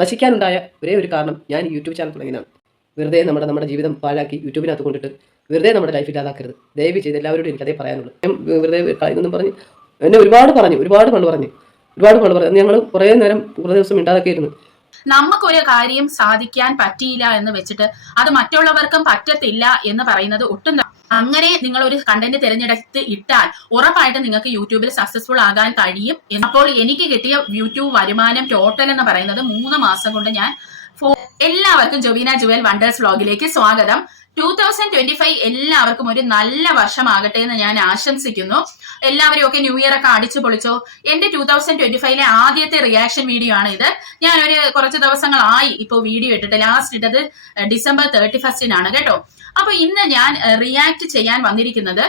നശിക്കാനുണ്ടായ ഒരേ ഒരു കാരണം ഞാൻ യൂട്യൂബ് ചാനൽ തുടങ്ങിയതാണ്. വെറുതെ നമ്മുടെ ജീവിതം പാഴാക്കി യൂട്യൂബിനകത്ത് കൊണ്ടിട്ട് വെറുതെ നമ്മുടെ ലൈഫ് ഇല്ലാതാക്കരുത്. ദയവ് ചെയ്ത് എല്ലാവരോടും എനിക്കതേ പറയാനുള്ളൂ. വെറുതെ കളയുന്നെന്നും പറഞ്ഞ് എന്നെ ഒരുപാട് കള്ളു പറഞ്ഞു. ഞങ്ങൾ കുറേ ദിവസം മിണ്ടാതൊക്കെ ഇരുന്നു. നമുക്കൊരു കാര്യം സാധിക്കാൻ പറ്റിയില്ല എന്ന് വെച്ചിട്ട് അത് മറ്റുള്ളവർക്കും പറ്റത്തില്ല എന്ന് പറയുന്നത് ഒട്ടും അങ്ങനെ നിങ്ങൾ ഒരു കണ്ടന്റ് തിരഞ്ഞെടുത്ത് ഇട്ടാൽ ഉറപ്പായിട്ടും നിങ്ങൾക്ക് യൂട്യൂബിൽ സക്സസ്ഫുൾ ആകാൻ കഴിയും. അപ്പോൾ എനിക്ക് കിട്ടിയ യൂട്യൂബ് വരുമാനം ടോട്ടൽ എന്ന് പറയുന്നത് 3 മാസം കൊണ്ട് ഞാൻ എല്ലാവർക്കും ജോബീന ജുവൽ വണ്ടേഴ്സ് വ്ലോഗിലേക്ക് സ്വാഗതം. 2025 എല്ലാവർക്കും ഒരു നല്ല വർഷമാകട്ടെ എന്ന് ഞാൻ ആശംസിക്കുന്നു. എല്ലാവരും ഒക്കെ ന്യൂ ഇയർ ഒക്കെ അടിച്ചു പൊളിച്ചോ. എന്റെ 2025 ആദ്യത്തെ റിയാക്ഷൻ വീഡിയോ ആണ് ഇത്. ഞാനൊരു കുറച്ച് ദിവസങ്ങളായി ഇപ്പോൾ വീഡിയോ ഇട്ടിട്ട്, ലാസ്റ്റ് ഇട്ടത് December 31 കേട്ടോ. അപ്പൊ ഇന്ന് ഞാൻ റിയാക്ട് ചെയ്യാൻ വന്നിരിക്കുന്നത്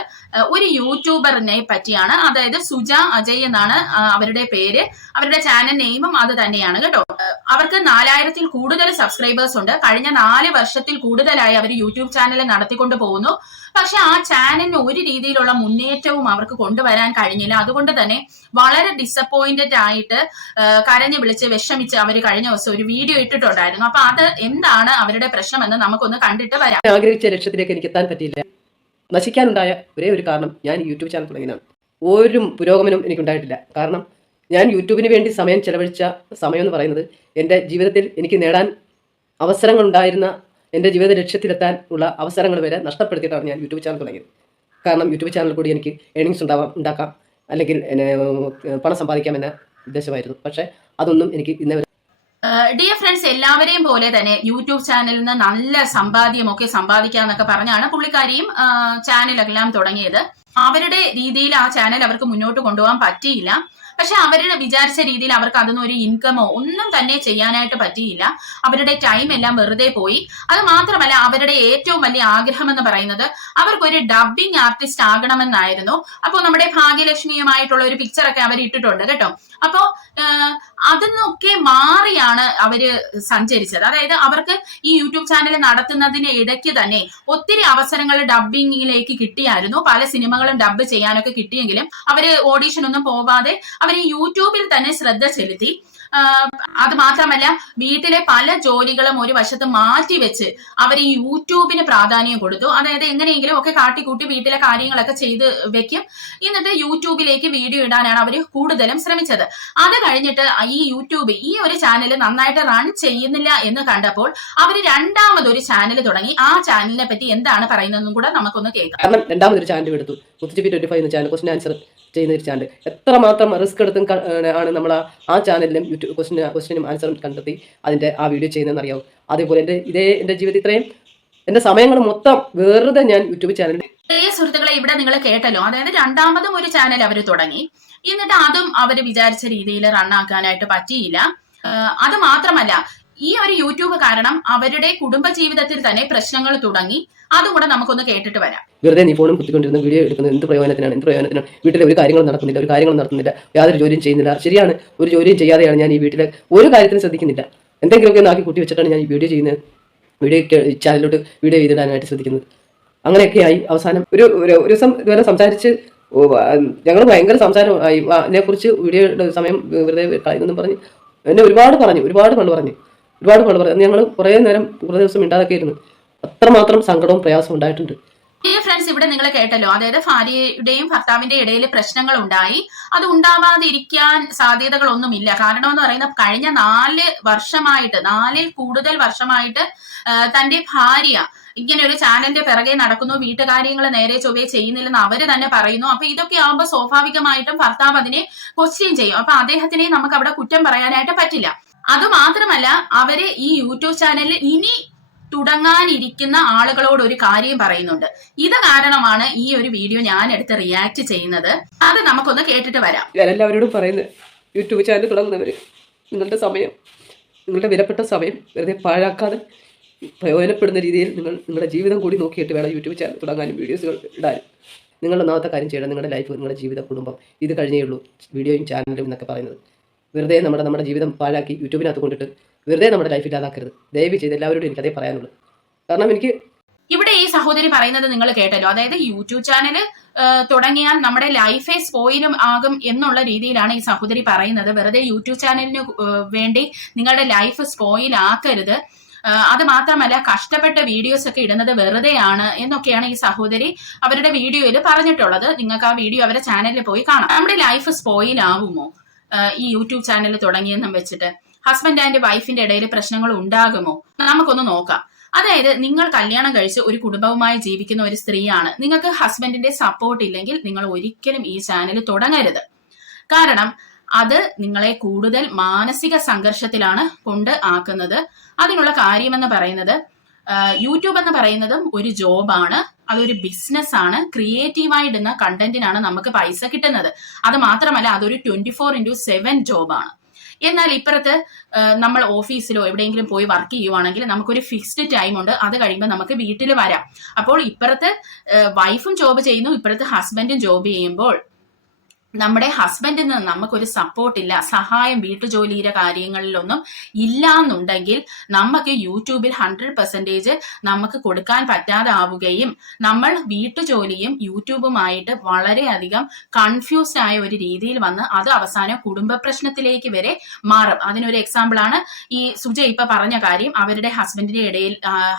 ഒരു യൂട്യൂബറിനെ പറ്റിയാണ്. അതായത് സുജ അജയ് എന്നാണ് അവരുടെ പേര്. അവരുടെ ചാനൽ നെയിമും അത് തന്നെയാണ് കേട്ടോ. അവർക്ക് 4000-ൽ കൂടുതൽ സബ്സ്ക്രൈബേഴ്സ് ഉണ്ട്. കഴിഞ്ഞ 4 വർഷത്തിൽ കൂടുതലായി അവർ യൂട്യൂബ് ചാനൽ നടത്തിക്കൊണ്ട് പോകുന്നു. പക്ഷെ ആ ചാനലിന് ഒരു രീതിയിലുള്ള മുന്നേറ്റവും അവർക്ക് കൊണ്ടുവരാൻ കഴിഞ്ഞില്ല. അതുകൊണ്ട് തന്നെ വളരെ ഡിസപ്പോയിന്റഡ് ആയിട്ട് കരഞ്ഞു വിളിച്ച് വിഷമിച്ച് അവർ കഴിഞ്ഞ ദിവസം ഒരു വീഡിയോ ഇട്ടിട്ടുണ്ടായിരുന്നു. അപ്പൊ അത് എന്താണ് അവരുടെ പ്രശ്നമെന്ന് നമുക്കൊന്ന് കണ്ടിട്ട് വരാം. ആഗ്രഹിച്ച ലക്ഷ്യത്തിലേക്ക് എനിക്ക് എത്താൻ പറ്റിയില്ല. നശിക്കാനുണ്ടായ ഒരേ ഒരു കാരണം ഞാൻ യൂട്യൂബ് ചാനൽ തുടങ്ങിയതാണ്. ഒരു പുരോഗമനം എനിക്കുണ്ടായിട്ടില്ല. കാരണം ഞാൻ യൂട്യൂബിന് വേണ്ടി സമയം ചെലവഴിച്ച സമയം എന്ന് പറയുന്നത് എൻ്റെ ജീവിതത്തിൽ എനിക്ക് നേടാൻ അവസരങ്ങളുണ്ടായിരുന്ന, എൻ്റെ ജീവിത ലക്ഷ്യത്തിലെത്താൻ ഉള്ള അവസരങ്ങൾ വരെ നഷ്ടപ്പെടുത്തിയിട്ടാണ് ഞാൻ യൂട്യൂബ് ചാനൽ തുടങ്ങിയത്. കാരണം യൂട്യൂബ് ചാനൽ കൂടി എനിക്ക് ഏണിങ്സ് ഉണ്ടാക്കാം, അല്ലെങ്കിൽ പണം സമ്പാദിക്കാം എന്ന ഉദ്ദേശമായിരുന്നു. പക്ഷേ അതൊന്നും എനിക്ക് ഇന്നേ ഡിയർ ഫ്രണ്ട്സ്, എല്ലാവരെയും പോലെ തന്നെ യൂട്യൂബ് ചാനലിൽ നിന്ന് നല്ല സമ്പാദ്യമൊക്കെ സമ്പാദിക്കാന്നൊക്കെ പറഞ്ഞാണ് പുള്ളിക്കാരിയും ചാനലെല്ലാം തുടങ്ങിയത്. അവരുടെ രീതിയിൽ ആ ചാനൽ അവർക്ക് മുന്നോട്ട് കൊണ്ടുപോകാൻ പറ്റിയില്ല. പക്ഷെ അവരുടെ വിചാരിച്ച രീതിയിൽ അവർക്ക് അതൊന്നും ഒരു ഇൻകമോ ഒന്നും തന്നെ ചെയ്യാനായിട്ട് പറ്റിയില്ല. അവരുടെ ടൈം എല്ലാം വെറുതെ പോയി. അത് മാത്രമല്ല, അവരുടെ ഏറ്റവും വലിയ ആഗ്രഹം എന്ന് പറയുന്നത് അവർക്കൊരു ഡബ്ബിംഗ് ആർട്ടിസ്റ്റ് ആകണമെന്നായിരുന്നു. അപ്പോൾ നമ്മുടെ ഭാഗ്യലക്ഷ്മിയുമായിട്ടുള്ള ഒരു പിക്ചറൊക്കെ അവർ ഇട്ടിട്ടുണ്ട് കേട്ടോ. അപ്പോ അതിന്നൊക്കെ മാറിയാണ് അവര് സഞ്ചരിച്ചത്. അതായത് അവർക്ക് ഈ യൂട്യൂബ് ചാനൽ നടത്തുന്നതിന് ഇടയ്ക്ക് തന്നെ ഒത്തിരി അവസരങ്ങൾ ഡബ്ബിങ്ങിലേക്ക് കിട്ടിയായിരുന്നു. പല സിനിമകളും ഡബ്ബ് ചെയ്യാനൊക്കെ കിട്ടിയെങ്കിലും അവര് ഓഡീഷൻ ഒന്നും പോവാതെ അവർ യൂട്യൂബിൽ തന്നെ ശ്രദ്ധ ചെലുത്തി. അത് മാത്രമല്ല, വീട്ടിലെ പല ജോലികളും ഒരു വശത്ത് മാറ്റി വെച്ച് അവർ ഈ യൂട്യൂബിന് പ്രാധാന്യം കൊടുത്തു. അതായത് എങ്ങനെയെങ്കിലും ഒക്കെ കാട്ടിക്കൂട്ടി വീട്ടിലെ കാര്യങ്ങളൊക്കെ ചെയ്ത് വെക്കും. എന്നിട്ട് യൂട്യൂബിലേക്ക് വീഡിയോ ഇടാനാണ് അവർ കൂടുതലും ശ്രമിച്ചത്. അത് കഴിഞ്ഞിട്ട് ഈ ഒരു ചാനൽ നന്നായിട്ട് റൺ ചെയ്യുന്നില്ല എന്ന് കണ്ടപ്പോൾ അവർ രണ്ടാമതൊരു ചാനൽ തുടങ്ങി. ആ ചാനലിനെ പറ്റി എന്താണ് പറയുന്നതെന്നും കൂടെ നമുക്കൊന്ന് കേൾക്കാം. കാരണം രണ്ടാമതൊരു ചാനൽ എടുത്തു, 25 ചാനൽ, ക്വസ്റ്റ്യൻ ആൻസർ ചെയ്യുന്ന ഒരു ചാനൽ. എത്രമാത്രം റിസ്ക് എടുത്തും ആണ് നമ്മൾ ആ ചാനലിലും ക്വസ്റ്റ്യനും ആൻസറും കണ്ടെത്തി അതിൻ്റെ ആ വീഡിയോ ചെയ്യുന്നതെന്ന് അറിയാവും. അതേപോലെ എൻ്റെ ജീവിതത്തിൽ ഇത്രയും എൻ്റെ സമയങ്ങൾ മൊത്തം വെറുതെ ഞാൻ യൂട്യൂബ് ചാനലിൽ. സുഹൃത്തുക്കളെ, ഇവിടെ നിങ്ങൾ കേട്ടല്ലോ. അതായത് രണ്ടാമതും ഒരു ചാനൽ അവർ തുടങ്ങി. എന്നിട്ട് അതും അവർ വിചാരിച്ച രീതിയിൽ റണ്ണാക്കാനായിട്ട് പറ്റിയില്ല. അത് മാത്രമല്ല, ഈ ഒരു യൂട്യൂബ് കാരണം അവരുടെ കുടുംബ ജീവിതത്തിൽ തന്നെ പ്രശ്നങ്ങൾ തുടങ്ങി. അതും കൂടെ നമുക്കൊന്ന് കേട്ടിട്ട് വരാം. വെറുതെ നീ ഫോണും കുത്തിക്കൊണ്ടിരുന്ന വീഡിയോ എടുക്കുന്നത് എന്ത് പ്രയോജനത്തിനാണ്? വീട്ടിലെ ഒരു കാര്യങ്ങളും നടത്തുന്നില്ല, യാതൊരു ജോലിയും ചെയ്യുന്നില്ല. ശരിയാണ്, ഒരു ജോലിയും ചെയ്യാതെയാണ് ഞാൻ ഈ വീട്ടിലെ ഒരു കാര്യത്തിനും ശ്രദ്ധിക്കുന്നില്ല. എന്തെങ്കിലുമൊക്കെ ഒന്ന് ആക്കി കൂട്ടി വെച്ചിട്ടാണ് ഞാൻ ഈ വീഡിയോ ചെയ്യുന്നത്. ചാനലിലോട്ട് വീഡിയോ ചെയ്തിടാനായിട്ട് ശ്രദ്ധിക്കുന്നത്. അങ്ങനെയൊക്കെയായി അവസാനം ഒരു ദിവസം ഇതുവരെ സംസാരിച്ച് ഞങ്ങൾ ഭയങ്കര സംസാരമായി. അതിനെക്കുറിച്ച് വീഡിയോയുടെ സമയം വെറുതെ കളയുന്നെന്നും പറഞ്ഞ് എന്നെ ഒരുപാട് കള്ളു പറഞ്ഞു. ഞങ്ങൾ കുറേ ദിവസം മിണ്ടാതൊക്കെ ഇരുന്നു. അത്രമാത്രം സങ്കടവും പ്രയാസവും ഉണ്ടായിട്ടുണ്ട്. ഫ്രണ്ട്സ്, ഇവിടെ നിങ്ങൾ കേട്ടല്ലോ. അതായത് ഭാര്യയുടെയും ഭർത്താവിന്റെ ഇടയിൽ പ്രശ്നങ്ങൾ ഉണ്ടായി. അത് ഉണ്ടാവാതിരിക്കാൻ സാധ്യതകളൊന്നുമില്ല. കാരണം എന്ന് പറയുന്നത് കഴിഞ്ഞ 4 കൂടുതൽ വർഷമായിട്ട് തന്റെ ഭാര്യ ഇങ്ങനെ ഒരു ചാനലിന്റെ പിറകെ നടക്കുന്നു, വീട്ടുകാര്യങ്ങൾ നേരെ ചൊവ്വേ ചെയ്യുന്നില്ലെന്ന് അവര് തന്നെ പറയുന്നു. അപ്പൊ ഇതൊക്കെ ആവുമ്പോൾ സ്വാഭാവികമായിട്ടും ഭർത്താവ് അതിനെ ക്വസ്റ്റ്യൻ ചെയ്യും. അപ്പൊ അദ്ദേഹത്തിനെ നമുക്ക് അവിടെ കുറ്റം പറയാനായിട്ട് പറ്റില്ല. അത് മാത്രമല്ല, അവര് ഈ യൂട്യൂബ് ചാനലിൽ ഇനി തുടങ്ങാനിരിക്കുന്ന ആളുകളോട് ഒരു കാര്യം പറയുന്നുണ്ട്. ഇത് കാരണമാണ് ഈ ഒരു വീഡിയോ ഞാൻ എടുത്ത് റിയാക്ട് ചെയ്യുന്നത്. അത് നമുക്കൊന്ന് കേട്ടിട്ട് വരാം. ഞാൻ എല്ലാവരോടും പറയുന്നത്, യൂട്യൂബ് ചാനൽ തുടങ്ങുന്നവര് നിങ്ങളുടെ വിലപ്പെട്ട സമയം വെറുതെ പാഴാക്കാതെ പ്രയോജനപ്പെടുന്ന രീതിയിൽ നിങ്ങളുടെ ജീവിതം കൂടി നോക്കിയിട്ട് വേണം യൂട്യൂബ് ചാനൽ തുടങ്ങാനും വീഡിയോസുകൾ ഇടാനും. നിങ്ങളുടെ ഒന്നാമത്തെ കാര്യം ചെയ്യണം. നിങ്ങളുടെ ലൈഫ്, നിങ്ങളുടെ ജീവിത, കുടുംബം, ഇത് കഴിഞ്ഞേ ഉള്ളൂ വീഡിയോയും ചാനലും എന്നൊക്കെ പറയുന്നത്. വെറുതെ നമ്മുടെ ജീവിതം പാഴാക്കി യൂട്യൂബിനകത്ത് കൊണ്ടിട്ട് വെറുതെ നമ്മുടെ ലൈഫ് ഇല്ലാതാക്കരുത്. ദയവ് ചെയ്ത് എല്ലാവരോടും എനിക്കതേ പറയാനുള്ളൂ. കാരണം ഇവിടെ ഈ സഹോദരി പറയുന്നത് നിങ്ങൾ കേട്ടല്ലോ. അതായത് യൂട്യൂബ് ചാനൽ തുടങ്ങിയാൽ നമ്മുടെ ലൈഫേ സ്പോയിലും ആകും എന്നുള്ള രീതിയിലാണ് ഈ സഹോദരി പറയുന്നത്. വെറുതെ യൂട്യൂബ് ചാനലിന് വേണ്ടി നിങ്ങളുടെ ലൈഫ് സ്പോയിൽ ആക്കരുത്. അത് മാത്രമല്ല, കഷ്ടപ്പെട്ട വീഡിയോസ് ഒക്കെ ഇടുന്നത് വെറുതെയാണ് എന്നൊക്കെയാണ് ഈ സഹോദരി അവരുടെ വീഡിയോയിൽ പറഞ്ഞിട്ടുള്ളത്. നിങ്ങൾക്ക് ആ വീഡിയോ അവരുടെ ചാനലിൽ പോയി കാണാം. നമ്മുടെ ലൈഫ് സ്പോയിൽ ആവുമോ ഈ യൂട്യൂബ് ചാനൽ തുടങ്ങിയെന്നും വെച്ചിട്ട്? ഹസ്ബൻഡ് ആൻഡ് വൈഫിന്റെ ഇടയിൽ പ്രശ്നങ്ങൾ ഉണ്ടാകുമോ? നമുക്കൊന്ന് നോക്കാം. അതായത്, നിങ്ങൾ കല്യാണം കഴിച്ച് ഒരു കുടുംബവുമായി ജീവിക്കുന്ന ഒരു സ്ത്രീയാണ്. നിങ്ങൾക്ക് ഹസ്ബൻഡിന്റെ സപ്പോർട്ട് ഇല്ലെങ്കിൽ നിങ്ങൾ ഒരിക്കലും ഈ ചാനൽ തുടങ്ങരുത്. കാരണം അത് നിങ്ങളെ കൂടുതൽ മാനസിക സംഘർഷത്തിലാണ് കൊണ്ട് ആക്കുന്നത്. അതിനുള്ള കാര്യമെന്ന് പറയുന്നത്, യൂട്യൂബ് എന്ന് പറയുന്നതും ഒരു ജോബാണ്, അതൊരു ബിസിനസ് ആണ്. ക്രിയേറ്റീവായി ഇടുന്ന കണ്ടന്റിനാണ് നമുക്ക് പൈസ കിട്ടുന്നത്. അത് മാത്രമല്ല, അതൊരു 24/7 ജോബാണ്. എന്നാൽ ഇപ്പുറത്ത് നമ്മൾ ഓഫീസിലോ എവിടെയെങ്കിലും പോയി വർക്ക് ചെയ്യുവാണെങ്കിൽ നമുക്കൊരു ഫിക്സ്ഡ് ടൈം ഉണ്ട്. അത് കഴിയുമ്പോൾ നമുക്ക് വീട്ടിൽ വരാം. അപ്പോൾ ഇപ്പുറത്ത് വൈഫും ജോബ് ചെയ്യുന്നു, ഇപ്പുറത്ത് ഹസ്ബൻഡും ജോബ് ചെയ്യുമ്പോൾ നമ്മുടെ ഹസ്ബൻഡിൽ നിന്ന് നമുക്കൊരു സപ്പോർട്ടില്ല, സഹായം വീട്ടുജോലിയുടെ കാര്യങ്ങളിലൊന്നും ഇല്ല എന്നുണ്ടെങ്കിൽ നമുക്ക് യൂട്യൂബിൽ 100% നമുക്ക് കൊടുക്കാൻ പറ്റാതെ ആവുകയും നമ്മൾ വീട്ടുജോലിയും യൂട്യൂബുമായിട്ട് വളരെയധികം കൺഫ്യൂസ്ഡ് ആയ ഒരു രീതിയിൽ വന്ന് അത് അവസാനം കുടുംബ പ്രശ്നത്തിലേക്ക് വരെ മാറും. അതിനൊരു എക്സാമ്പിൾ ആണ് ഈ സുജ ഇപ്പൊ പറഞ്ഞ കാര്യം. അവരുടെ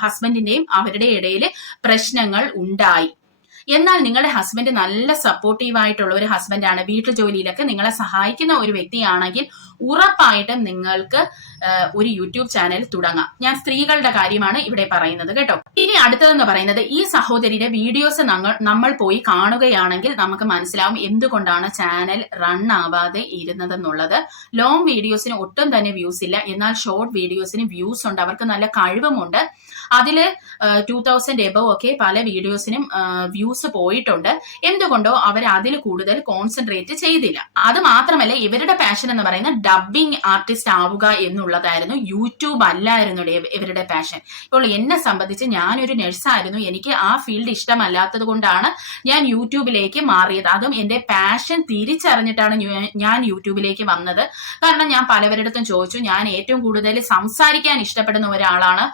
ഹസ്ബൻഡിന്റെയും അവരുടെ ഇടയിൽ പ്രശ്നങ്ങൾ ഉണ്ടായി. എന്നാൽ നിങ്ങളുടെ ഹസ്ബൻഡ് നല്ല സപ്പോർട്ടീവ് ആയിട്ടുള്ള ഒരു ഹസ്ബൻഡാണ്, വീട്ടു ജോലിയിലൊക്കെ നിങ്ങളെ സഹായിക്കുന്ന ഒരു വ്യക്തിയാണെങ്കിൽ ഉറപ്പായിട്ടും നിങ്ങൾക്ക് ഒരു യൂട്യൂബ് ചാനൽ തുടങ്ങാം. ഞാൻ സ്ത്രീകളുടെ കാര്യമാണ് ഇവിടെ പറയുന്നത് കേട്ടോ. ഇനി അടുത്തതെന്ന് പറയുന്നത്, ഈ സഹോദരിയുടെ വീഡിയോസ് നമ്മൾ പോയി കാണുകയാണെങ്കിൽ നമുക്ക് മനസ്സിലാവും എന്തുകൊണ്ടാണ് ചാനൽ റൺ ആവാതെ ഇരുന്നതെന്നുള്ളത്. ലോങ് വീഡിയോസിന് ഒട്ടും തന്നെ വ്യൂസ് ഇല്ല, എന്നാൽ ഷോർട്ട് വീഡിയോസിന് വ്യൂസ് ഉണ്ട്. അവർക്ക് നല്ല കഴിവുമുണ്ട്. അതില് 2000 എബവ് ഒക്കെ പല വീഡിയോസിനും വ്യൂസ് പോയിട്ടുണ്ട്. എന്തുകൊണ്ടോ അവർ അതിൽ കൂടുതൽ കോൺസെൻട്രേറ്റ് ചെയ്തില്ല. അത് മാത്രമല്ല, ഇവരുടെ പാഷൻ എന്ന് പറയുന്നത് ഡബ്ബിംഗ് ആർട്ടിസ്റ്റ് ആവുക എന്നുള്ളതായിരുന്നു. യൂട്യൂബ് അല്ലായിരുന്നു ഇവരുടെ പാഷൻ. ഇപ്പോൾ എന്നെ സംബന്ധിച്ച് ഞാനൊരു നഴ്സായിരുന്നു. എനിക്ക് ആ ഫീൽഡ് ഇഷ്ടമല്ലാത്തത് കൊണ്ടാണ് ഞാൻ യൂട്യൂബിലേക്ക് മാറിയത്. അതും എന്റെ പാഷൻ തിരിച്ചറിഞ്ഞിട്ടാണ് ഞാൻ യൂട്യൂബിലേക്ക് വന്നത്. കാരണം ഞാൻ പലവരിടത്തും ചോദിച്ചു, ഞാൻ ഏറ്റവും കൂടുതൽ സംസാരിക്കാൻ ഇഷ്ടപ്പെടുന്ന ഒരാളാണ്.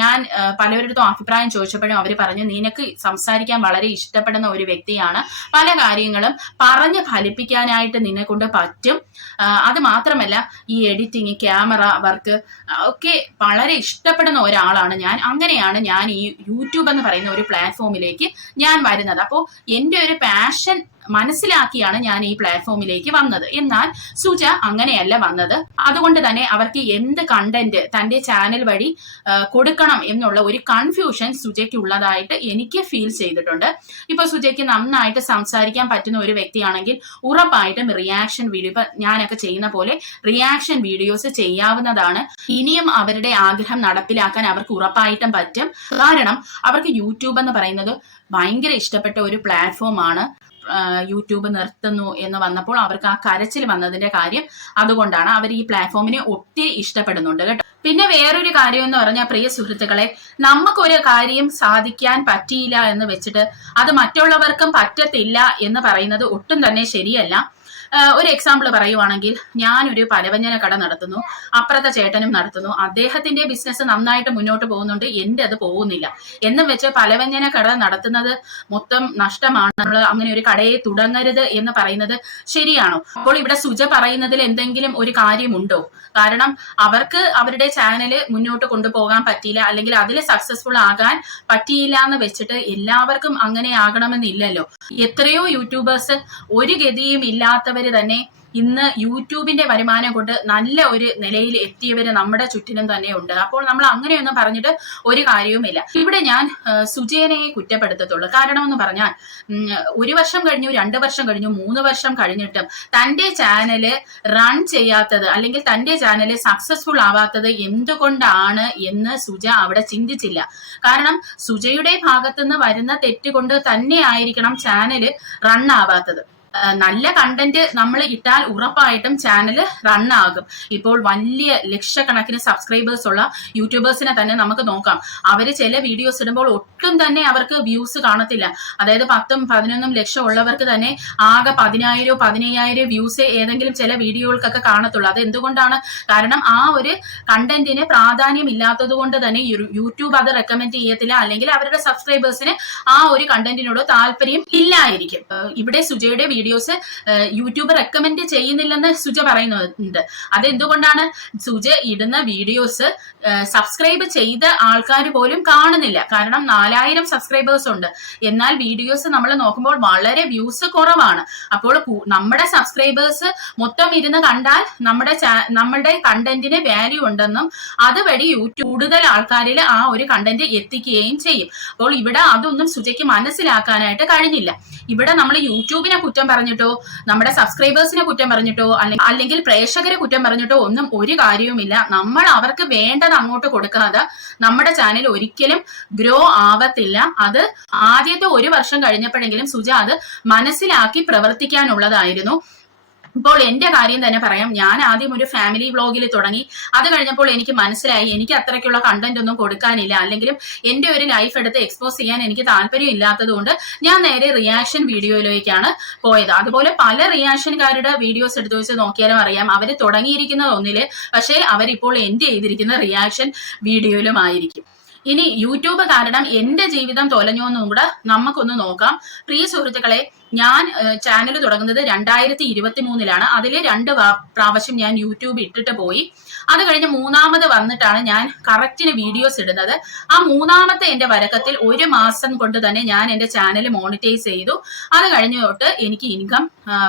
ഞാൻ പലവരിടത്തും അഭിപ്രായം ചോദിച്ചപ്പോഴും അവർ പറഞ്ഞു, നിനക്ക് സംസാരിക്കാൻ വളരെ ഇഷ്ടപ്പെടുന്ന ഒരു വ്യക്തിയാണ്, പല കാര്യങ്ങളും പറഞ്ഞ് ഫലിപ്പിക്കാനായിട്ട് നിന്നെ കൊണ്ട് പറ്റും. അത് മാത്രമല്ല, ഈ എഡിറ്റിങ്, ക്യാമറ വർക്ക് ഒക്കെ വളരെ ഇഷ്ടപ്പെടുന്ന ഒരാളാണ് ഞാൻ. അങ്ങനെയാണ് ഞാൻ ഈ യൂട്യൂബ് എന്ന് പറയുന്ന ഒരു പ്ലാറ്റ്ഫോമിലേക്ക് ഞാൻ വരുന്നത്. അപ്പോൾ എൻ്റെ ഒരു പാഷൻ മനസ്സിലാക്കിയാണ് ഞാൻ ഈ പ്ലാറ്റ്ഫോമിലേക്ക് വന്നത്. എന്നാൽ സുജ അങ്ങനെയല്ല വന്നത്. അതുകൊണ്ട് തന്നെ അവർക്ക് എന്ത് കണ്ടന്റ് തന്റെ ചാനൽ വഴി കൊടുക്കണം എന്നുള്ള ഒരു കൺഫ്യൂഷൻ സുജയ്ക്ക് ഉള്ളതായിട്ട് എനിക്ക് ഫീൽ ചെയ്തിട്ടുണ്ട്. ഇപ്പൊ സുജയ്ക്ക് നന്നായിട്ട് സംസാരിക്കാൻ പറ്റുന്ന ഒരു വ്യക്തിയാണെങ്കിൽ ഉറപ്പായിട്ടും റിയാക്ഷൻ വീഡിയോ, ഇപ്പൊ ഞാനൊക്കെ ചെയ്യുന്ന പോലെ റിയാക്ഷൻ വീഡിയോസ് ചെയ്യാവുന്നതാണ്. ഇനിയും അവരുടെ ആഗ്രഹം നടപ്പിലാക്കാൻ അവർക്ക് ഉറപ്പായിട്ടും പറ്റും. കാരണം അവർക്ക് യൂട്യൂബ് എന്ന് പറയുന്നത് ഭയങ്കര ഇഷ്ടപ്പെട്ട ഒരു പ്ലാറ്റ്ഫോമാണ്. യൂട്യൂബ് നിർത്തുന്നു എന്ന് വന്നപ്പോൾ അവർക്ക് ആ കരച്ചിൽ വന്നതിന്റെ കാര്യം അതുകൊണ്ടാണ്. അവർ ഈ പ്ലാറ്റ്ഫോമിനെ ഒത്തിരി ഇഷ്ടപ്പെടുന്നുണ്ട് കേട്ടോ. പിന്നെ വേറൊരു കാര്യം എന്ന് പറഞ്ഞാൽ, പ്രിയ സുഹൃത്തുക്കളെ, നമുക്കൊരു കാര്യം സാധിക്കാൻ പറ്റിയില്ല എന്ന് വെച്ചിട്ട് അത് മറ്റുള്ളവർക്കും പറ്റത്തില്ല എന്ന് പറയുന്നത് ഒട്ടും തന്നെ ശരിയല്ല. ഒരു എക്സാമ്പിൾ പറയുവാണെങ്കിൽ, ഞാനൊരു പലവ്യഞ്ജന കട നടത്തുന്നു, അപ്പുറത്തെ ചേട്ടനും നടത്തുന്നു. അദ്ദേഹത്തിന്റെ ബിസിനസ് നന്നായിട്ട് മുന്നോട്ട് പോകുന്നുണ്ട്, എന്റെ അത് പോകുന്നില്ല എന്നും വെച്ച് പലവ്യഞ്ജന കട നടത്തുന്നത് മൊത്തം നഷ്ടമാണ്, നമ്മൾ അങ്ങനെ ഒരു കടയെ തുടങ്ങരുത് എന്ന് പറയുന്നത് ശരിയാണോ? അപ്പോൾ ഇവിടെ സുജ പറയുന്നതിൽ എന്തെങ്കിലും ഒരു കാര്യമുണ്ടോ? കാരണം അവർക്ക് അവരുടെ ചാനല് മുന്നോട്ട് കൊണ്ടുപോകാൻ പറ്റിയില്ല, അല്ലെങ്കിൽ അതിൽ സക്സസ്ഫുൾ ആകാൻ പറ്റിയില്ല എന്ന് വെച്ചിട്ട് എല്ലാവർക്കും അങ്ങനെ ആകണമെന്നില്ലല്ലോ. എത്രയോ യൂട്യൂബേഴ്സ് ഒരു ഗതിയും ഇല്ലാത്തവര് തന്നെ ഇന്ന് യൂട്യൂബിന്റെ വരുമാനം കൊണ്ട് നല്ല ഒരു നിലയിൽ എത്തിയവര് നമ്മുടെ ചുറ്റിനും തന്നെ ഉണ്ട്. അപ്പോൾ നമ്മൾ അങ്ങനെയൊന്നും പറഞ്ഞിട്ട് ഒരു കാര്യവുമില്ല. ഇവിടെ ഞാൻ സുജയനെ കുറ്റപ്പെടുത്തത്തുള്ളൂ. കാരണം എന്ന് പറഞ്ഞാൽ, 1 വർഷം കഴിഞ്ഞു, 2 വർഷം കഴിഞ്ഞു, 3 വർഷം കഴിഞ്ഞിട്ടും തന്റെ ചാനല് റൺ ചെയ്യാത്തത്, അല്ലെങ്കിൽ തന്റെ ചാനല് സക്സസ്ഫുൾ ആവാത്തത് എന്തുകൊണ്ടാണ് എന്ന് സുജ അവിടെ ചിന്തിച്ചില്ല. കാരണം സുജയുടെ ഭാഗത്തുനിന്ന് വരുന്ന തെറ്റ് കൊണ്ട് തന്നെ ആയിരിക്കണം ചാനല് റൺ ആവാത്തത്. നല്ല കണ്ടന്റ് നമ്മൾ ഇട്ടാൽ ഉറപ്പായിട്ടും ചാനൽ റൺ ആകും. ഇപ്പോൾ വലിയ ലക്ഷക്കണക്കിന് സബ്സ്ക്രൈബേഴ്സ് ഉള്ള യൂട്യൂബേഴ്സിനെ തന്നെ നമുക്ക് നോക്കാം. അവര് ചില വീഡിയോസ് ഇടുമ്പോൾ ഒട്ടും തന്നെ അവർക്ക് വ്യൂസ് കാണത്തില്ല. അതായത് 10ഉം 11ഉം ലക്ഷം ഉള്ളവർക്ക് തന്നെ ആകെ 10,000 15,000 വ്യൂസ് ഏതെങ്കിലും ചില വീഡിയോകൾക്കൊക്കെ കാണത്തുള്ളൂ. അത് എന്തുകൊണ്ടാണ്? കാരണം ആ ഒരു കണ്ടന്റിന് പ്രാധാന്യം ഇല്ലാത്തത് കൊണ്ട് തന്നെ യൂട്യൂബ് അത് റെക്കമെൻഡ് ചെയ്യത്തില്ല, അല്ലെങ്കിൽ അവരുടെ സബ്സ്ക്രൈബേഴ്സിന് ആ ഒരു കണ്ടന്റിനോട് താല്പര്യം ഇല്ലായിരിക്കും. ഇവിടെ സുജയുടെ വീഡിയോസ് യൂട്യൂബ് റെക്കമെൻഡ് ചെയ്യുന്നില്ലെന്ന് സുജ പറയുന്നുണ്ട്. അതെന്തുകൊണ്ടാണ്? സുജ ഇടുന്ന വീഡിയോസ് സബ്സ്ക്രൈബ് ചെയ്ത ആൾക്കാർ പോലും കാണുന്നില്ല. കാരണം 4000 സബ്സ്ക്രൈബേഴ്സ് ഉണ്ട്, എന്നാൽ വീഡിയോസ് നമ്മൾ നോക്കുമ്പോൾ വളരെ വ്യൂസ് കുറവാണ്. അപ്പോൾ നമ്മുടെ സബ്സ്ക്രൈബേഴ്സ് മൊത്തം ഇരുന്ന് കണ്ടാൽ നമ്മുടെ കണ്ടന്റിന് വാല്യൂ ഉണ്ടെന്നും അതുവഴി കൂടുതൽ ആൾക്കാരിൽ ആ ഒരു കണ്ടന്റ് എത്തിക്കുകയും ചെയ്യും. അപ്പോൾ ഇവിടെ അതൊന്നും സുജയ്ക്ക് മനസ്സിലാക്കാനായിട്ട് കഴിഞ്ഞില്ല. ഇവിടെ നമ്മൾ യൂട്യൂബിനെ കുറ്റം പറഞ്ഞിട്ടോ നമ്മുടെ സബ്സ്ക്രൈബേഴ്സിനെ കുറ്റം പറഞ്ഞിട്ടോ അല്ലെങ്കിൽ പ്രേക്ഷകരെ കുറ്റം പറഞ്ഞിട്ടോ ഒന്നും ഒരു കാര്യവുമില്ല. നമ്മൾ അവർക്ക് വേണ്ടത് അങ്ങോട്ട് കൊടുക്കാതെ നമ്മുടെ ചാനൽ ഒരിക്കലും ഗ്രോ ആവത്തില്ല. അത് ആദ്യത്തെ 1 വർഷം കഴിഞ്ഞപ്പോഴെങ്കിലും സുജ അത് മനസ്സിലാക്കി പ്രവർത്തിക്കാനുള്ളതായിരുന്നു. ഇപ്പോൾ എന്റെ കാര്യം തന്നെ പറയാം. ഞാൻ ആദ്യം ഒരു ഫാമിലി വ്ളോഗിൽ തുടങ്ങി. അത് കഴിഞ്ഞപ്പോൾ എനിക്ക് മനസ്സിലായി എനിക്ക് അത്രയ്ക്കുള്ള കണ്ടന്റ് ഒന്നും കൊടുക്കാനില്ല, അല്ലെങ്കിലും എന്റെ ഒരു ലൈഫ് എടുത്ത് എക്സ്പോസ് ചെയ്യാൻ എനിക്ക് താല്പര്യം ഇല്ലാത്തത് കൊണ്ട് ഞാൻ നേരെ റിയാക്ഷൻ വീഡിയോയിലേക്കാണ് പോയത്. അതുപോലെ പല റിയാക്ഷൻകാരുടെ വീഡിയോസ് എടുത്തു വെച്ച് നോക്കിയാലും അറിയാം, അവർ തുടങ്ങിയിരിക്കുന്നത് ഒന്നില്, പക്ഷേ അവരിപ്പോൾ എൻഡ് ചെയ്തിരിക്കുന്ന റിയാക്ഷൻ വീഡിയോയിലുമായിരിക്കും. ഇനി യൂട്യൂബ് കാരണം എന്റെ ജീവിതം തൊലഞ്ഞോന്നും കൂടെ നമുക്കൊന്ന് നോക്കാം. പ്രിയ സുഹൃത്തുക്കളെ, ഞാൻ ചാനൽ തുടങ്ങുന്നത് 2023-ലാണ്. അതിൽ 2 പ്രാവശ്യം ഞാൻ യൂട്യൂബ് ഇട്ടിട്ട് പോയി. അത് കഴിഞ്ഞ് 3ാമത് വന്നിട്ടാണ് ഞാൻ കറക്റ്റിന് വീഡിയോസ് ഇടുന്നത്. ആ 3ാമത്തെ എന്റെ വരക്കത്തിൽ 1 മാസം കൊണ്ട് തന്നെ ഞാൻ എന്റെ ചാനൽ മോണിറ്റൈസ് ചെയ്തു. അത് കഴിഞ്ഞ് തൊട്ട് എനിക്ക് ഇൻകം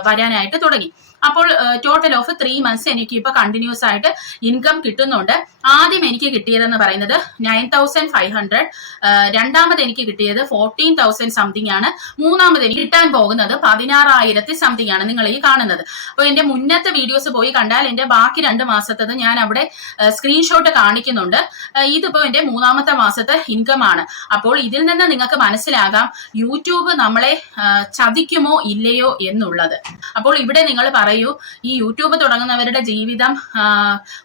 വരാനായിട്ട് തുടങ്ങി. അപ്പോൾ ടോട്ടൽ ഓഫ് 3 months എനിക്ക് ഇപ്പൊ കണ്ടിന്യൂസ് ആയിട്ട് ഇൻകം കിട്ടുന്നുണ്ട്. ആദ്യം എനിക്ക് കിട്ടിയതെന്ന് പറയുന്നത് 9,500, രണ്ടാമത് എനിക്ക് കിട്ടിയത് 14,000 സംതിങ് ആണ്, മൂന്നാമത് എനിക്ക് കിട്ടാൻ പോകുന്നത് 16,000 സംതിങ് ആണ് നിങ്ങൾ ഈ കാണുന്നത്. അപ്പോൾ എന്റെ മുന്നത്തെ വീഡിയോസ് പോയി കണ്ടാൽ എന്റെ ബാക്കി 2 മാസത്തത് ഞാൻ അവിടെ സ്ക്രീൻഷോട്ട് കാണിക്കുന്നുണ്ട്. ഇതിപ്പോ എന്റെ 3ാമത്തെ മാസത്തെ ഇൻകം ആണ്. അപ്പോൾ ഇതിൽ നിന്ന് നിങ്ങൾക്ക് മനസ്സിലാകാം യൂട്യൂബ് നമ്മളെ ചതിക്കുമോ ഇല്ലയോ എന്നുള്ളത്. അപ്പോൾ ഇവിടെ നിങ്ങൾ പറയൂ, ഈ യൂട്യൂബ് തുടങ്ങുന്നവരുടെ ജീവിതം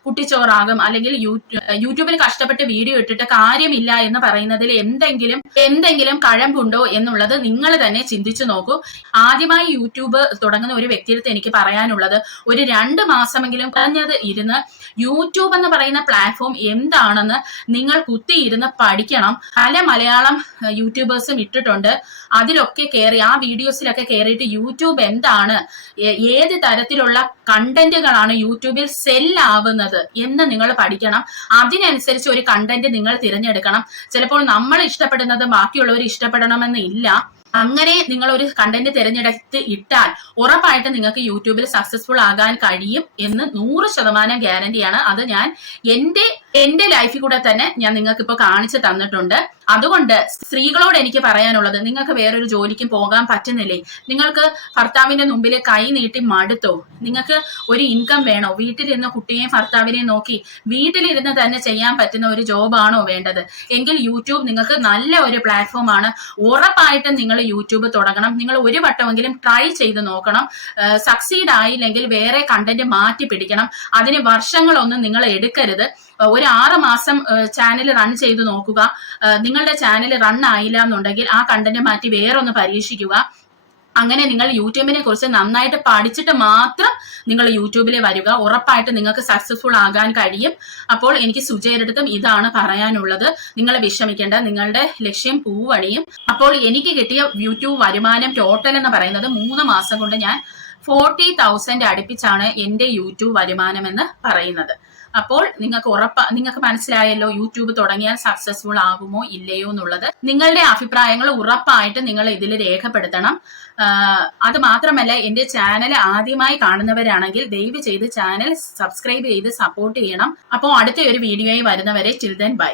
കുട്ടിച്ചോറാകും, അല്ലെങ്കിൽ യൂട്യൂബിൽ കഷ്ടപ്പെട്ട് വീഡിയോ ഇട്ടിട്ട് കാര്യമില്ല എന്ന് പറയുന്നതിൽ എന്തെങ്കിലും കഴമ്പുണ്ടോ എന്നുള്ളത് നിങ്ങൾ തന്നെ ചിന്തിച്ചു നോക്കൂ. ആദ്യമായി യൂട്യൂബ് തുടങ്ങുന്ന ഒരു വ്യക്തിയെടുത്ത് എനിക്ക് പറയാനുള്ളത്, ഒരു 2 മാസമെങ്കിലും കുറഞ്ഞത് ഇരുന്ന് യൂട്യൂബ് എന്ന് പറയുന്ന പ്ലാറ്റ്ഫോം എന്താണെന്ന് നിങ്ങൾ കുത്തിയിരുന്ന് പഠിക്കണം. പല മലയാളം യൂട്യൂബേഴ്സും ഇട്ടിട്ടുണ്ട്. അതിലൊക്കെ കയറി ആ വീഡിയോസിലൊക്കെ കയറിയിട്ട് യൂട്യൂബ് എന്താണ്, ഏത് തരത്തിലുള്ള കണ്ടന്റുകളാണ് യൂട്യൂബിൽ സെല്ലാവുന്നത് എന്ന് നിങ്ങൾ പഠിക്കണം. അതിനനുസരിച്ച് ഒരു കണ്ടന്റ് നിങ്ങൾ തിരഞ്ഞെടുക്കണം. ചിലപ്പോൾ നമ്മൾ ഇഷ്ടപ്പെടുന്നത് ബാക്കിയുള്ളവർ ഇഷ്ടപ്പെടണമെന്ന് ഇല്ല. അങ്ങനെ നിങ്ങൾ ഒരു കണ്ടന്റ് തിരഞ്ഞെടുത്ത് ഇട്ടാൽ ഉറപ്പായിട്ട് നിങ്ങൾക്ക് യൂട്യൂബിൽ സക്സസ്ഫുൾ ആകാൻ കഴിയും എന്ന് 100% ഗ്യാരണ്ടിയാണ്. അത് ഞാൻ എന്റെ ലൈഫിൽ കൂടെ തന്നെ ഞാൻ നിങ്ങൾക്ക് ഇപ്പൊ കാണിച്ചു തന്നിട്ടുണ്ട്. അതുകൊണ്ട് സ്ത്രീകളോട് എനിക്ക് പറയാനുള്ളത്, നിങ്ങൾക്ക് വേറൊരു ജോലിക്കും പോകാൻ പറ്റുന്നില്ലേ? നിങ്ങൾക്ക് ഭർത്താവിന്റെ മുമ്പിൽ കൈ നീട്ടി മടുത്തോ? നിങ്ങൾക്ക് ഒരു ഇൻകം വേണോ? വീട്ടിലിരുന്ന് കുട്ടിയെയും ഭർത്താവിനെയും നോക്കി വീട്ടിലിരുന്ന് തന്നെ ചെയ്യാൻ പറ്റുന്ന ഒരു ജോബാണോ വേണ്ടത്? എങ്കിൽ യൂട്യൂബ് നിങ്ങൾക്ക് നല്ല ഒരു പ്ലാറ്റ്ഫോം ആണ്. ഉറപ്പായിട്ടും നിങ്ങൾ യൂട്യൂബ് തുടങ്ങണം. നിങ്ങൾ ഒരു വട്ടമെങ്കിലും ട്രൈ ചെയ്ത് നോക്കണം. സക്സീഡ് ആയില്ലെങ്കിൽ വേറെ കണ്ടന്റ് മാറ്റി പിടിക്കണം. അതിന് വർഷങ്ങളൊന്നും നിങ്ങൾ എടുക്കരുത്. ഒരു 6 മാസം ചാനൽ റൺ ചെയ്ത് നോക്കുക. നിങ്ങളുടെ ചാനൽ റൺ ആയില്ല എന്നുണ്ടെങ്കിൽ ആ കണ്ടന്റ് മാറ്റി വേറൊന്ന് പരീക്ഷിക്കുക. അങ്ങനെ നിങ്ങൾ യൂട്യൂബിനെ കുറിച്ച് നന്നായിട്ട് പഠിച്ചിട്ട് മാത്രം നിങ്ങൾ യൂട്യൂബിൽ വരിക. ഉറപ്പായിട്ട് നിങ്ങൾക്ക് സക്സസ്ഫുൾ ആകാൻ കഴിയും. അപ്പോൾ എനിക്ക് സുജയുടെ അടുത്തും ഇതാണ് പറയാനുള്ളത്. നിങ്ങൾ വിഷമിക്കേണ്ട, നിങ്ങളുടെ ലക്ഷ്യം പൂവണിയും. അപ്പോൾ എനിക്ക് കിട്ടിയ യൂട്യൂബ് വരുമാനം ടോട്ടൽ എന്ന് പറയുന്നത് 3 മാസം കൊണ്ട് ഞാൻ 40,000 അടുപ്പിച്ചാണ് എന്റെ യൂട്യൂബ് വരുമാനം എന്ന് പറയുന്നത്. അപ്പോൾ നിങ്ങൾക്ക് മനസ്സിലായല്ലോ യൂട്യൂബ് തുടങ്ങിയാൽ സക്സസ്ഫുൾ ആകുമോ ഇല്ലയോ എന്നുള്ളത്. നിങ്ങളുടെ അഭിപ്രായങ്ങൾ ഉറപ്പായിട്ട് നിങ്ങൾ ഇതിൽ രേഖപ്പെടുത്തണം. അത് മാത്രമല്ല, എന്റെ ചാനൽ ആദ്യമായി കാണുന്നവരാണെങ്കിൽ ദയവ് ചെയ്ത് ചാനൽ സബ്സ്ക്രൈബ് ചെയ്ത് സപ്പോർട്ട് ചെയ്യണം. അപ്പോൾ അടുത്ത ഒരു വീഡിയോയിൽ വരുന്നവരെ ടിൽ ദെൻ ബൈ.